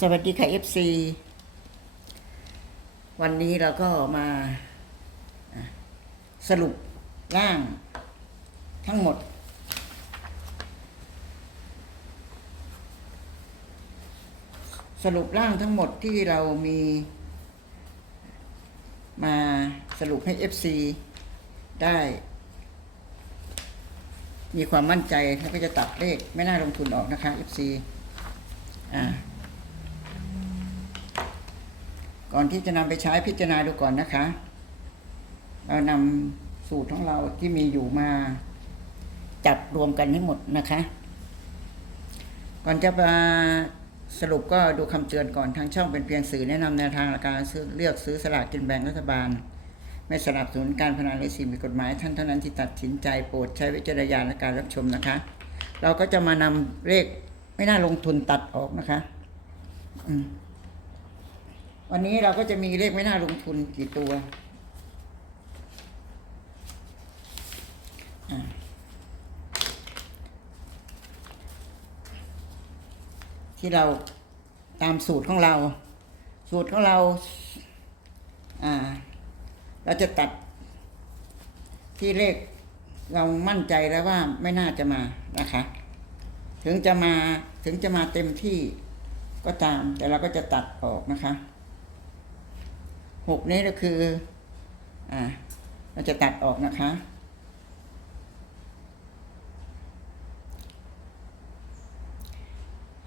สวัสดีค่ะ FC วันนี้เราก็มาสรุปร่างทั้งหมด สรุปร่างทั้งหมดที่เรามีมาสรุปให้ FC ได้ มีความมั่นใจแล้วก็จะตัดเลขไม่น่าลงทุนออกนะคะ FC อ่า ก่อนที่จะนำไปใช้พิจารณาดูก่อนนะคะ เรานำสูตรของเราที่มีอยู่มาจับรวมกันให้หมดนะคะ ก่อนจะมาสรุปก็ดูคำเตือนก่อนทางช่องเป็นเพียงสื่อแนะนำแนวทางการซื้อเลือกซื้อสลากกินแบ่งรัฐบาล ไม่สนับสนุนการพนันและสิ่งผิดกฎหมาย ท่านเท่านั้นที่ตัดสินใจโปรดใช้วิจารณญาณในการรับชมนะคะ เราก็จะมานำเลขไม่น่าลงทุนตัดออกนะคะ อืม วันนี้เราก็จะมีเลขไม่น่าลงทุนกี่ตัวที่เราตามสูตรของเรา สูตรของเรา อ่า เราจะตัดที่เลขเรามั่นใจแล้วว่าไม่น่าจะมานะคะ ถึงจะมาถึงจะมาเต็มที่ก็ตาม แต่เราก็จะตัดออกนะคะ หกนี้ก็คือ อ่า เราจะตัดออกนะคะ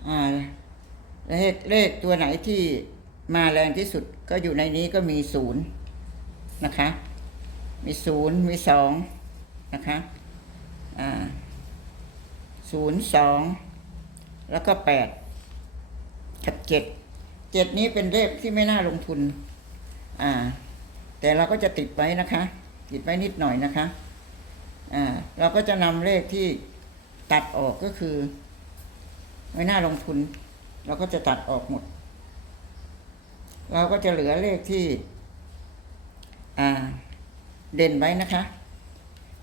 อ่าเลขเลขตัวไหนที่มาแรงที่สุดก็อยู่ในนี้ก็มีศูนย์นะคะ มีศูนย์มีสองนะคะ อ่าศูนย์สองแล้วก็แปดกับเจ็ดเจ็ดนี้เป็นเลขที่ไม่น่าลงทุน อ่า แต่เราก็จะติดไว้นะคะ ติดไว้นิดหน่อยนะคะ อ่า เราก็จะนำเลขที่ตัดออกก็คือ ไม่น่าลงทุน เราก็จะตัดออกหมด เราก็จะเหลือเลขที่ อ่า เด่นไว้นะคะ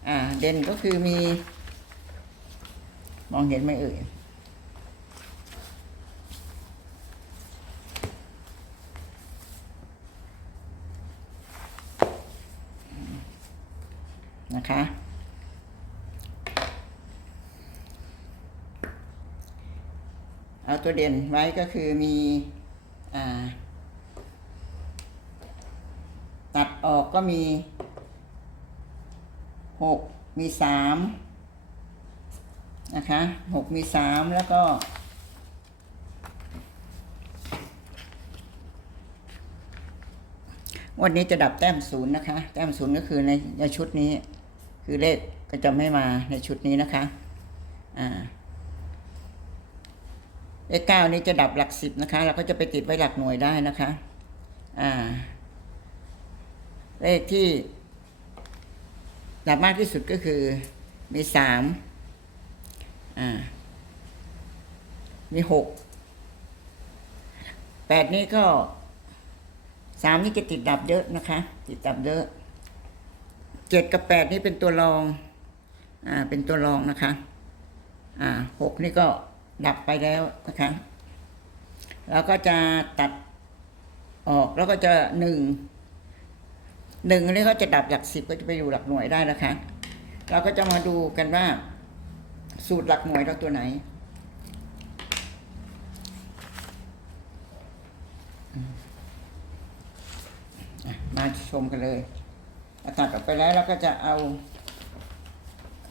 อ่า เด่นก็คือมี มองเห็นไหมเอ่ย นะคะ เอาตัวเด่นไว้ก็คือมีอตัดออกก็มีหกมีสามนะคะหกมีสามแล้วก็วันนี้จะดับแต้มศูนย์นะคะ แต้มศูนย์ก็คือในในชุดนี้ คือเลขก็จะไม่มาในชุดนี้นะคะ อ่า เลขเก้านี้จะดับหลักสิบนะคะ เราก็จะไปติดไว้หลักหน่วยได้นะคะ อ่า เลขที่ดับมากที่สุดก็คือมีสาม อ่า มีหก แปดนี้ก็สามนี่จะติดดับเยอะนะคะ ติดดับเยอะ เจ็ดกับแปดนี่เป็นตัวรอง อ่า เป็นตัวรองนะคะ อ่าหกนี่ก็ดับไปแล้วนะคะแล้วก็จะตัดออกแล้วก็จะหนึ่งหนึ่งนี่ก็จะดับหลักสิบก็จะไปอยู่หลักหน่วยได้นะคะ เราก็จะมาดูกันว่า สูตรหลักหน่วยเราตัวไหน มาชมกันเลย ตัดออกไปแล้วเราก็จะเอา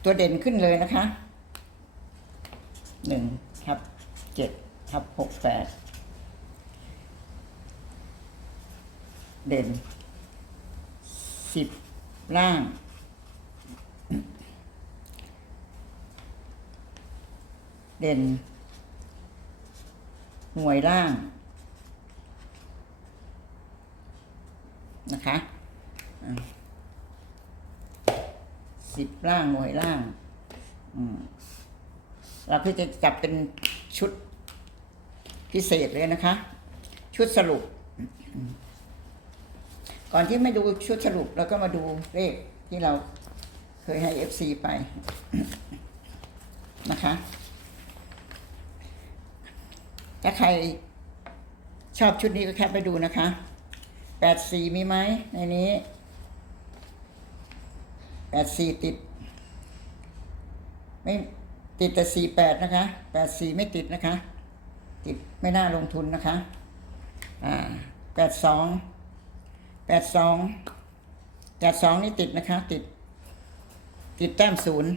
ตัวเด่นขึ้นเลยนะคะหนึ่งทับเจ็ดทับหกแปดเด่นสิบล่างเด่น หน่วยล่าง นะคะ สิบล่างหน่วยล่าง อืมเราก็จะจับเป็นชุดพิเศษเลยนะคะ ชุดสรุป ก่อนที่ไม่ดูชุดสรุปเราก็มาดูเลขที่เราเคยให้ FC ไปนะคะ ถ้าใครชอบชุดนี้ก็แคปไปดูนะคะแปดสี่มีไหมในนี้ แปดสี่ติด ไม่ติดแต่สี่แปดนะคะแปดสี่ไม่ติดนะคะ ติดไม่น่าลงทุนนะคะอ่าแปดสองแปดสองแปดสองนี่ติดนะคะ ติด ติดแต้มศูนย์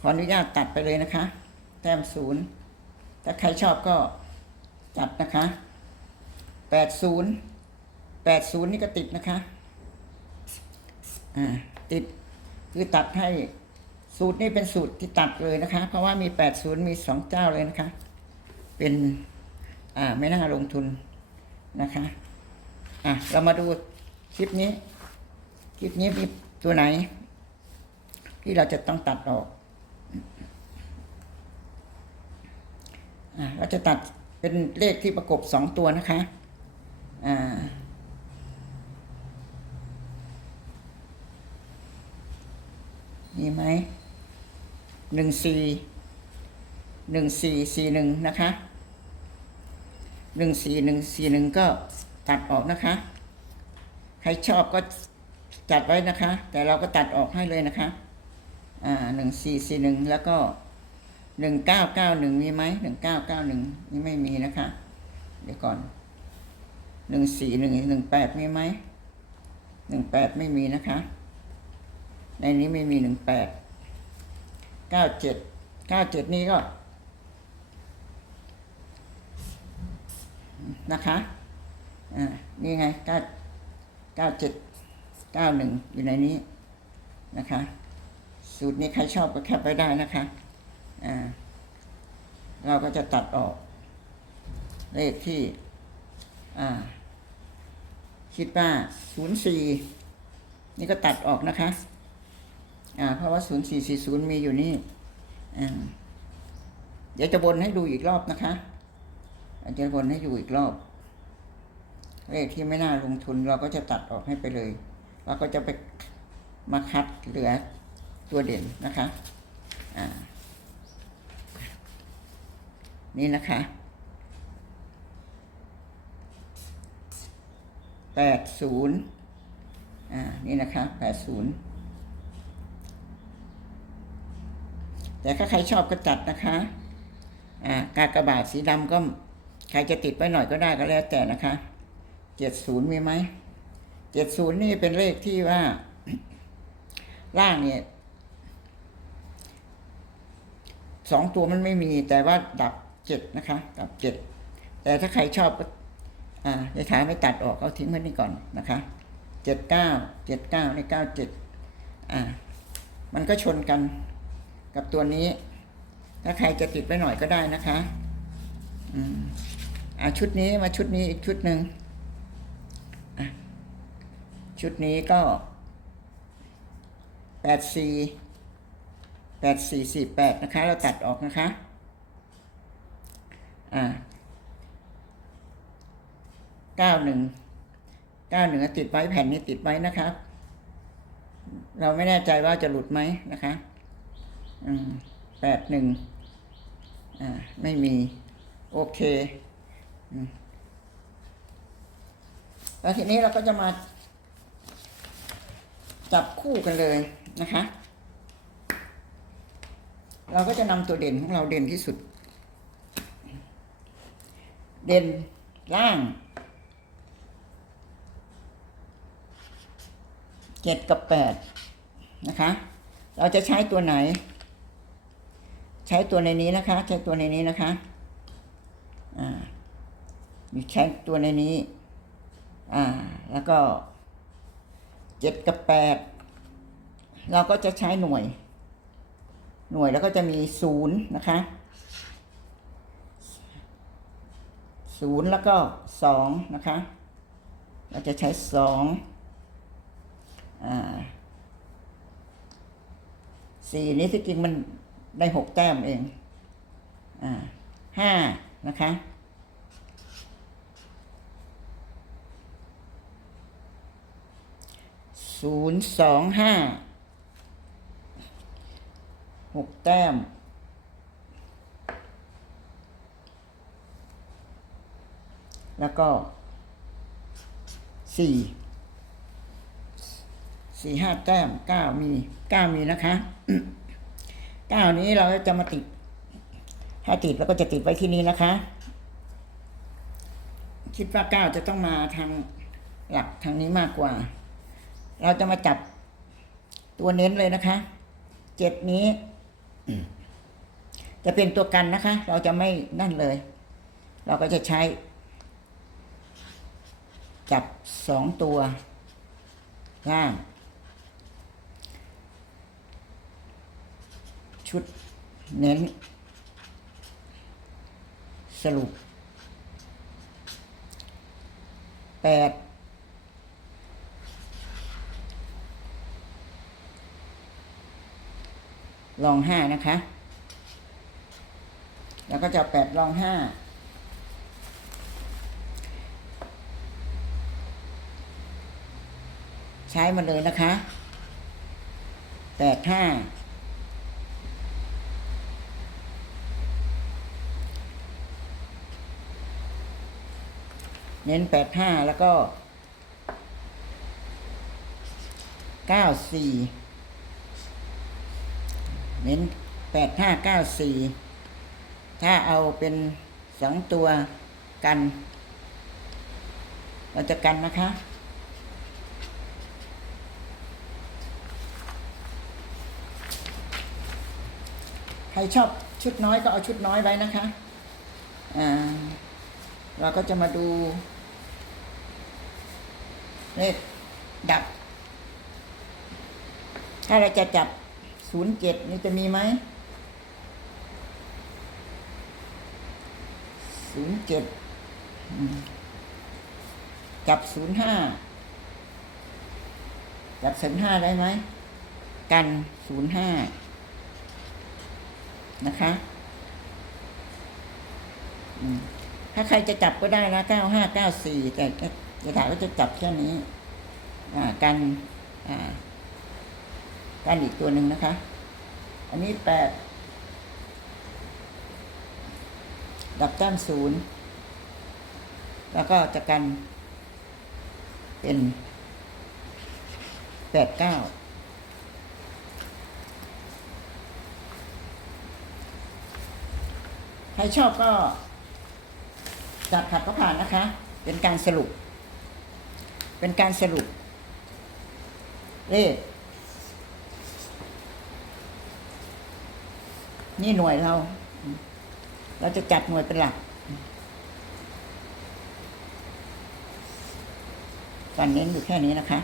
ขออนุญาตตัดไปเลยนะคะ แต้มศูนย์ถ้าใครชอบก็จัดนะคะแปดศูนย์แปดศูนย์นี่ก็ติดนะคะ อ่า ติด คือตัดให้สูตรนี้เป็นสูตรที่ตัดเลยนะคะ เพราะว่ามีแปดศูนย์มีสองเจ้าเลยนะคะ เป็นอ่าไม่น่าลงทุนนะคะอะเรามาดูคลิปนี้ คลิปนี้มีตัวไหน ที่เราจะต้องตัดออกอะเราจะตัดเป็นเลขที่ประกบสองตัวนะคะอ่า มีไหมหนึ่งสี่หนึ่งสี่สี่หนึ่งนะคะหนึ่งสี่หนึ่งสี่หนึ่งก็ตัดออกนะคะ ใครชอบก็จัดไว้นะคะ แต่เราก็ตัดออกให้เลยนะคะ อ่าหนึ่งสี่สี่หนึ่งแล้วก็หนึ่งเก้าเก้าหนึ่งมีไหมหนึ่งเก้าเก้าหนึ่งนี่ไม่มีนะคะ เดี๋ยวก่อนหนึ่งสี่หนึ่งหนึ่งแปดมีไหมหนึ่งแปดไม่มีนะคะ ในนี้ไม่มีหนึ่งแปดเก้าเจ็ดเก้าเจ็ดนี้ก็ นะคะอ่านี่ไงเก้าเก้าเจ็ดเก้าหนึ่งอยู่ในนี้นะคะ สูตรนี้ใครชอบก็แคปไว้ได้นะคะอ่าเราก็จะตัดออก เลขที่อ่าคิดว่าศูนย์สี่นี่ก็ตัดออกนะคะ อ่าเพราะว่าศูนย์สี่สี่ศูนย์มีอยู่นี่อ่าเดี๋ยวจะบนให้ดูอีกรอบนะคะอาจจะบนให้ดูอีกรอบ เลขที่ไม่น่าลงทุนเราก็จะตัดออกให้ไปเลย เราก็จะไปมาคัดเหลือตัวเด่นนะคะอ่านี่นะคะ แปดศูนย์อ่า นี่นะคะแปดศูนย์ แต่ถ้าใครชอบก็จัดนะคะอ่ากากระบาดสีดำก็ใครจะติดไว้หน่อยก็ได้ก็แล้วแต่นะคะเจ็ดศูนย์มีไหมเจ็ดศูนย์นี่เป็นเลขที่ว่าล่างเนี่ยสองตัวมันไม่มีแต่ว่าดับเจ็ดนะคะ ดับเจ็ดแต่ถ้าใครชอบก็อ่าในฐาไม่ตัดออกเอาทิ้งไว้นี่ก่อนนะคะเจ็ดเก้าเจ็ดเก้าในเก้าเจ็ดอ่า มันก็ชนกัน กับตัวนี้ ถ้าใครจะติดไว้หน่อยก็ได้นะคะอืมอ่าชุดนี้มาชุดนี้อีกชุดหนึ่งอะชุดนี้ก็แปดสี่แปดสี่สี่แปดนะคะ เราตัดออกนะคะอ่าเก้าหนึ่งเก้าหนึ่งติดไว้แผ่นนี้ติดไว้นะคะเราไม่แน่ใจว่าจะหลุดไหมนะคะ แปดหนึ่งอ่าไม่มี โอเคแล้วทีนี้เราก็จะมา จับคู่กันเลยนะคะ เราก็จะนำตัวเด่นของเราเด่นที่สุด เด่นล่างเจ็ดกับแปดนะคะ เราจะใช้ตัวไหน ใช้ตัวในนี้นะคะ ใช้ตัวในนี้นะคะ อ่ามีใช้ตัวในนี้ อ่า แล้วก็เจ็ดกับแปดเราก็จะใช้หน่วย หน่วยแล้วก็จะมีศูนย์นะคะศูนย์แล้วก็สองนะคะ เราจะใช้สองอ่าสี่นี้ที่จริงมัน ได้หกแต้มเอง อ่าห้านะคะ ศูนย์สองห้า หกแต้ม แล้วก็สี่ สี่ห้าแต้มเก้ามีเก้ามีนะคะ ก้านี้เราจะมาติด ถ้าติดแล้วก็จะติดไว้ที่นี้นะคะ คิดว่าก้าจะต้องมาทางหลักทางนี้มากกว่า เราจะมาจับตัวเน้นเลยนะคะ เจ็ดนี้ จะเป็นตัวกันนะคะ เราจะไม่นั่นเลย เราก็จะใช้ จับสองตัวล่าง ชุดเน้น สรุปแปดลองห้านะคะ แล้วก็จะแปดลองห้าใช้มาเลยนะคะแปดห้า เน้นแปดห้าแล้วก็เก้าสี่เน้นแปดห้าเก้าสี่ถ้าเอาเป็นสองตัวกัน เราจะกันนะคะใครชอบชุดน้อยก็เอาชุดน้อยไว้นะคะ อ่า เราก็จะมาดู เลขดับ ถ้าเราจะจับศูนย์เจ็ดนี่จะมีไหมศูนย์เจ็ดจับศูนย์ห้าจับศูนย์ห้าได้ไหม กันศูนย์ห้านะคะ อืม ถ้าใครจะจับก็ได้นะเก้าห้าเก้าสี่แต่จะถามว่าจะจับแค่นี้กันอ่ากันอีกตัวหนึ่งนะคะ อันนี้แปดดับแต้มศูนย์แล้วก็จะกันเป็นแปดเก้าใครชอบก็ จัดขัดก็ผ่านนะคะ เป็นการสรุป เป็นการสรุป เลข นี่หน่วยเรา เราจะจัดหน่วยเป็นหลักการเน้นอยู่แค่นี้นะคะ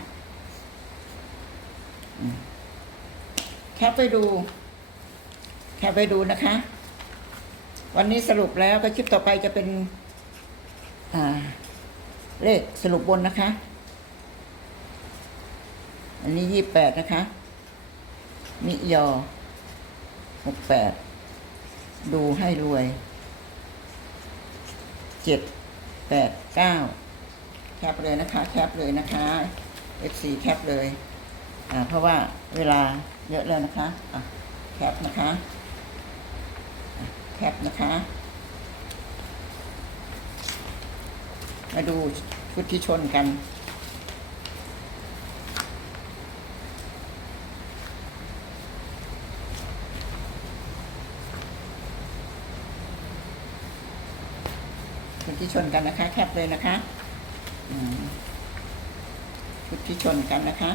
แคปไปดู แคปไปดูนะคะ วันนี้สรุปแล้วก็คลิปต่อไปจะเป็น เลขสรุปบนนะคะ อันนี้ยี่แปดนะคะนิยอหกแปด ดูให้รวย เจ็ดแปดเก้าแคปเลยนะคะ แคปเลยนะคะ F4 แคปเลย อ่า เพราะว่าเวลาเยอะแล้วนะคะ อะ แคปนะคะะแคปนะคะ มาดูชุดที่ชนกัน ชุดที่ชนกันนะคะ แคปเลยนะคะอืมชุดที่ชนกันนะคะ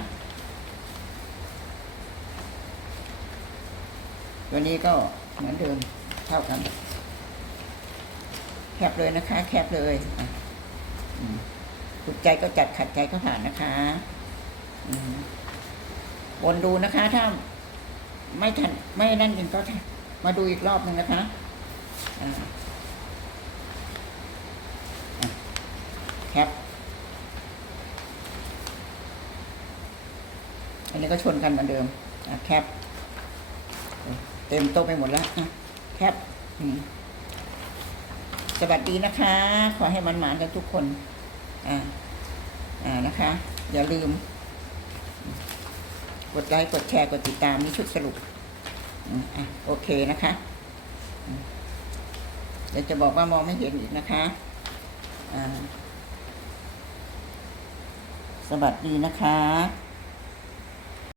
ตัวนี้ก็เหมือนเดิมเท่ากัน แคปเลยนะคะ แคปเลยอะ ถูกใจก็จัดขัดใจก็ผ่านนะคะวนดูนะคะ ถ้าไม่ทันไม่นั่นจริงก็มาดูอีกรอบหนึ่งนะคะแคปอันนี้ก็ชนกันเหมือนเดิมแคปเต็มโต๊ะไปหมดแล้วอะแคปสวัสดีนะคะ ขอให้มันหมานกันทุกคน อ่าอ่านะคะ อย่าลืม กดไลค์กดแชร์กดติดตามนี่ชุดสรุปอะโอเคนะคะเดี๋ยวจะบอกว่ามองไม่เห็นอีกนะคะอ่าสวัสดีนะคะ